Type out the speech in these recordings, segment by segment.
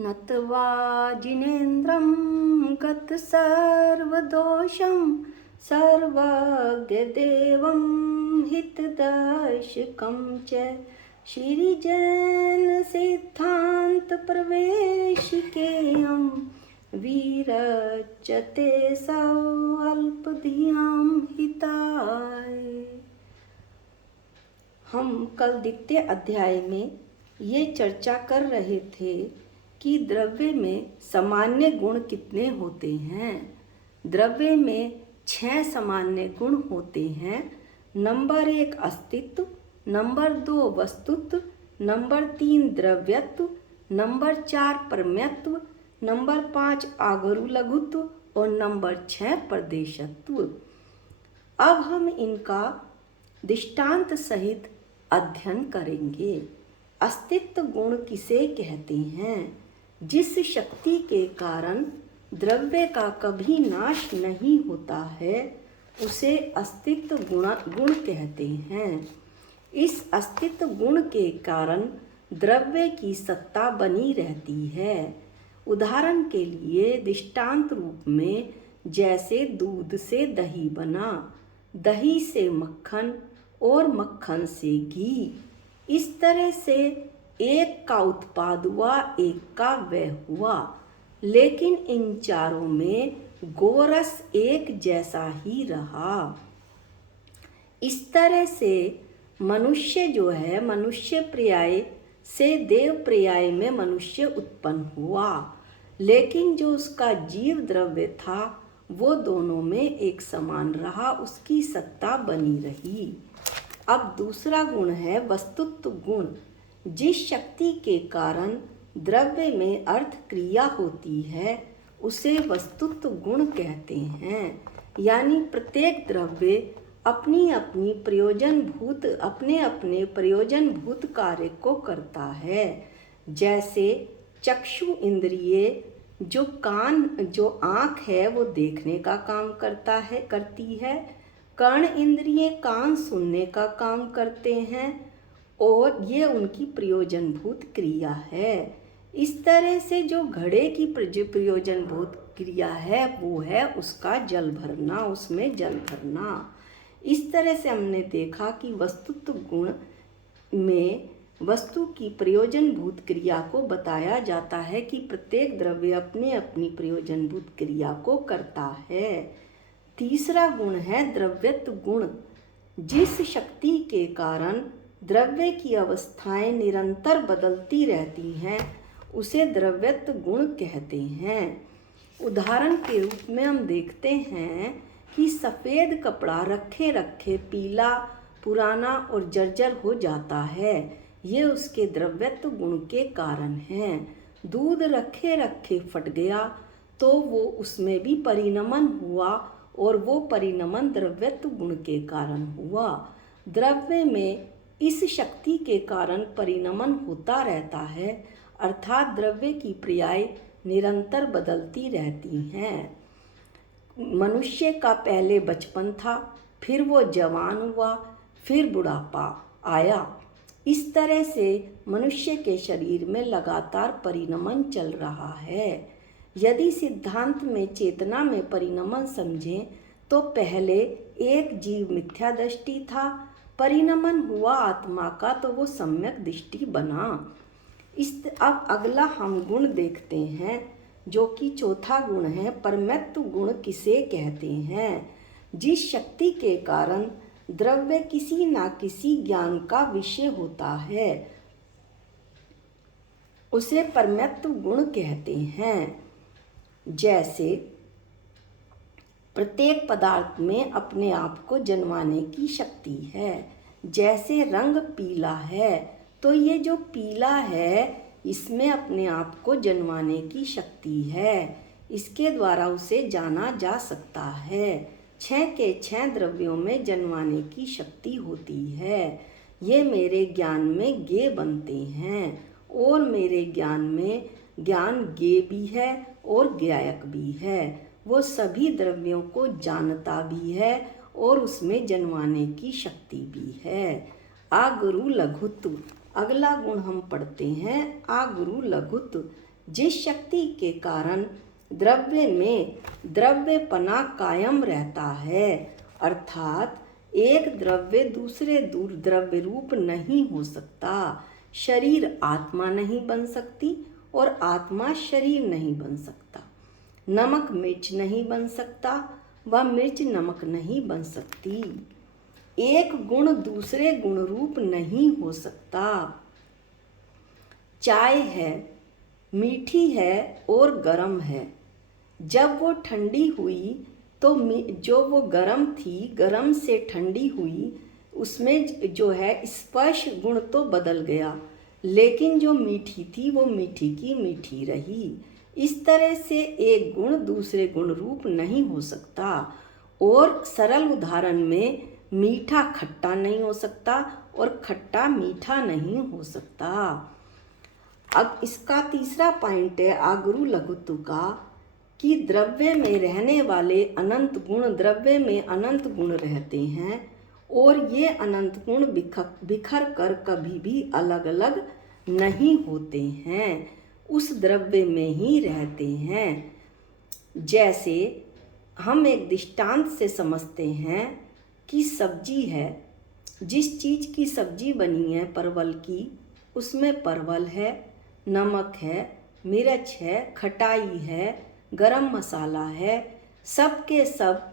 नत्वा जिनेन्द्रं गतसर्वदोषं सर्वज्ञदेवं हितदर्शकं च श्रीजैनसिद्धान्तप्रवेशिकेयं विरचते स्वल्पधियां हिताय। हम कल द्वितीय अध्याय में ये चर्चा कर रहे थे कि द्रव्य में सामान्य गुण कितने होते हैं। द्रव्य में 6 सामान्य गुण होते हैं। नंबर 1 अस्तित्व, नंबर 2 वस्तुत्व, नंबर 3 द्रव्यत्व, नंबर 4 परम्यत्व, नंबर 5 आगरु लघुत्व और नंबर 6 प्रदेशत्व। अब हम इनका दृष्टांत सहित अध्ययन करेंगे। अस्तित्व गुण किसे कहते हैं? जिस शक्ति के कारण द्रव्य का कभी नाश नहीं होता है उसे अस्तित्व गुण कहते हैं। इस अस्तित्व गुण के कारण द्रव्य की सत्ता बनी रहती है। उदाहरण के लिए दृष्टांत रूप में जैसे दूध से दही बना, दही से मक्खन और मक्खन से घी, इस तरह से एक का उत्पाद हुआ, एक का व्यय हुआ, लेकिन इन चारों में गोरस एक जैसा ही रहा। इस तरह से मनुष्य जो है, मनुष्य पर्याय से देव पर्याय में मनुष्य उत्पन्न हुआ, लेकिन जो उसका जीव द्रव्य था वो दोनों में एक समान रहा, उसकी सत्ता बनी रही। अब दूसरा गुण है वस्तुत्व गुण। जिस शक्ति के कारण द्रव्य में अर्थ क्रिया होती है उसे वस्तुत्व गुण कहते हैं। यानी प्रत्येक द्रव्य अपने अपने प्रयोजनभूत कार्य को करता है। जैसे चक्षु इंद्रिय जो आँख है वो देखने का काम करती है। कर्ण इंद्रिय कान सुनने का काम करते हैं और ये उनकी प्रयोजनभूत क्रिया है। इस तरह से जो घड़े की प्रयोजनभूत क्रिया है वो है उसका जल भरना, उसमें जल भरना। इस तरह से हमने देखा कि वस्तुत्व गुण में वस्तु की प्रयोजनभूत क्रिया को बताया जाता है कि प्रत्येक द्रव्य अपने अपनी प्रयोजनभूत क्रिया को करता है। तीसरा गुण है द्रव्यत्व गुण। जिस शक्ति के कारण द्रव्य की अवस्थाएं निरंतर बदलती रहती हैं उसे द्रव्यत्व गुण कहते हैं। उदाहरण के रूप में हम देखते हैं कि सफ़ेद कपड़ा रखे रखे पीला, पुराना और जर्जर हो जाता है। ये उसके द्रव्यत्व गुण के कारण हैं। दूध रखे रखे फट गया तो वो उसमें भी परिणमन हुआ और वो परिणमन द्रव्यत्व गुण के कारण हुआ। द्रव्य में इस शक्ति के कारण परिणमन होता रहता है, अर्थात द्रव्य की पर्याय निरंतर बदलती रहती हैं। मनुष्य का पहले बचपन था, फिर वो जवान हुआ, फिर बुढ़ापा आया। इस तरह से मनुष्य के शरीर में लगातार परिणमन चल रहा है। यदि सिद्धांत में चेतना में परिणमन समझें तो पहले एक जीव मिथ्या दृष्टि था, परिणमन हुआ आत्मा का तो वो सम्यक दृष्टि बना। अब अगला हम गुण देखते हैं जो कि चौथा गुण है परमत्व गुण किसे कहते हैं। जिस शक्ति के कारण द्रव्य किसी ना किसी ज्ञान का विषय होता है उसे परमत्व गुण कहते हैं। जैसे प्रत्येक पदार्थ में अपने आप को जन्माने की शक्ति है। जैसे रंग पीला है तो ये जो पीला है इसमें अपने आप को जन्माने की शक्ति है, इसके द्वारा उसे जाना जा सकता है। 6 के 6 द्रव्यों में जन्माने की शक्ति होती है। ये मेरे ज्ञान में गे बनते हैं और मेरे ज्ञान में ज्ञान गे भी है और ज्ञायक भी है। वो सभी द्रव्यों को जानता भी है और उसमें जन्माने की शक्ति भी है। आगुरु लघुत्व। अगला गुण हम पढ़ते हैं आगुरु लघुत्व। जिस शक्ति के कारण द्रव्य में द्रव्यपना कायम रहता है, अर्थात एक द्रव्य दूसरे द्रव्य रूप नहीं हो सकता। शरीर आत्मा नहीं बन सकती और आत्मा शरीर नहीं बन सकता। नमक मिर्च नहीं बन सकता व मिर्च नमक नहीं बन सकती। एक गुण दूसरे गुण रूप नहीं हो सकता। चाय है, मीठी है और गर्म है। जब वो ठंडी हुई तो जो वो गर्म थी, गर्म से ठंडी हुई, उसमें जो है स्पर्श गुण तो बदल गया, लेकिन जो मीठी थी वो मीठी की मीठी रही। इस तरह से एक गुण दूसरे गुण रूप नहीं हो सकता। और सरल उदाहरण में मीठा खट्टा नहीं हो सकता और खट्टा मीठा नहीं हो सकता। अब इसका तीसरा पॉइंट है आगुरु लघुत्व का, कि द्रव्य में रहने वाले अनंत गुण द्रव्य में अनंत गुण रहते हैं और ये अनंत गुण बिखर कर कभी भी अलग अलग नहीं होते हैं, उस द्रव्य में ही रहते हैं। जैसे हम एक दृष्टांत से समझते हैं कि सब्जी है, जिस चीज़ की सब्जी बनी है परवल की, उसमें परवल है, नमक है, मिर्च है, खटाई है, गरम मसाला है, सब के सब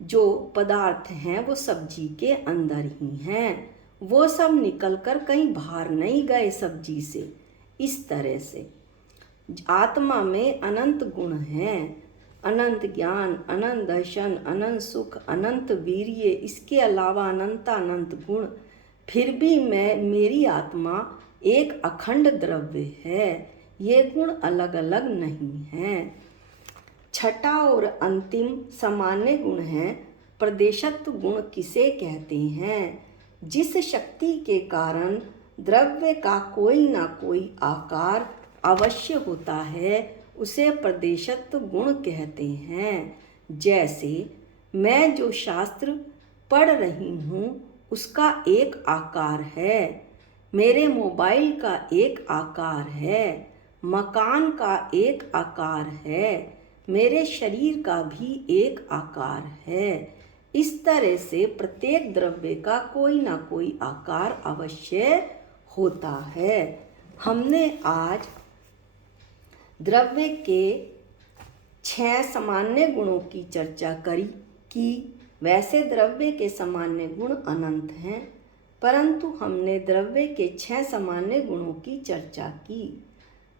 जो पदार्थ हैं वो सब्जी के अंदर ही हैं। वो सब निकलकर कहीं बाहर नहीं गए सब्जी से। इस तरह से आत्मा में अनंत गुण हैं, अनंत ज्ञान, अनंत दर्शन, अनंत सुख, अनंत वीर्य, इसके अलावा अनंत गुण। फिर भी मेरी आत्मा एक अखंड द्रव्य है, ये गुण अलग अलग नहीं हैं। छठा और अंतिम सामान्य गुण है प्रदेशत्व गुण। किसे कहते हैं? जिस शक्ति के कारण द्रव्य का कोई ना कोई आकार अवश्य होता है, उसे प्रदेशत्व गुण कहते हैं। जैसे मैं जो शास्त्र पढ़ रही हूँ उसका एक आकार है, मेरे मोबाइल का एक आकार है, मकान का एक आकार है, मेरे शरीर का भी एक आकार है। इस तरह से प्रत्येक द्रव्य का कोई ना कोई आकार अवश्य होता है। हमने आज द्रव्य के 6 सामान्य गुणों की चर्चा करी कि वैसे द्रव्य के सामान्य गुण अनंत हैं, परंतु हमने द्रव्य के 6 सामान्य गुणों की चर्चा की।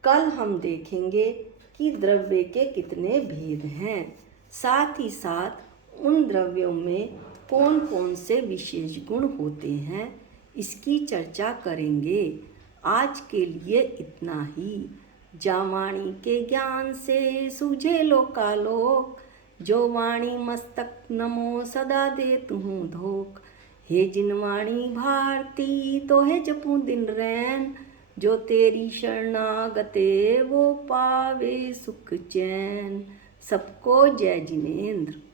कल हम देखेंगे कि द्रव्य के कितने भेद हैं, साथ ही साथ उन द्रव्यों में कौन कौन से विशेष गुण होते हैं, इसकी चर्चा करेंगे। आज के लिए इतना ही। जा वाणी के ज्ञान से सूझे लोकालोक, जो वाणी मस्तक नमो सदा दे तुहूँ धोख। हे जिन वाणी भारती तो है जपूं दिन रैन, जो तेरी शरणागते वो पावे सुख चैन। सबको जय जिनेंद्र।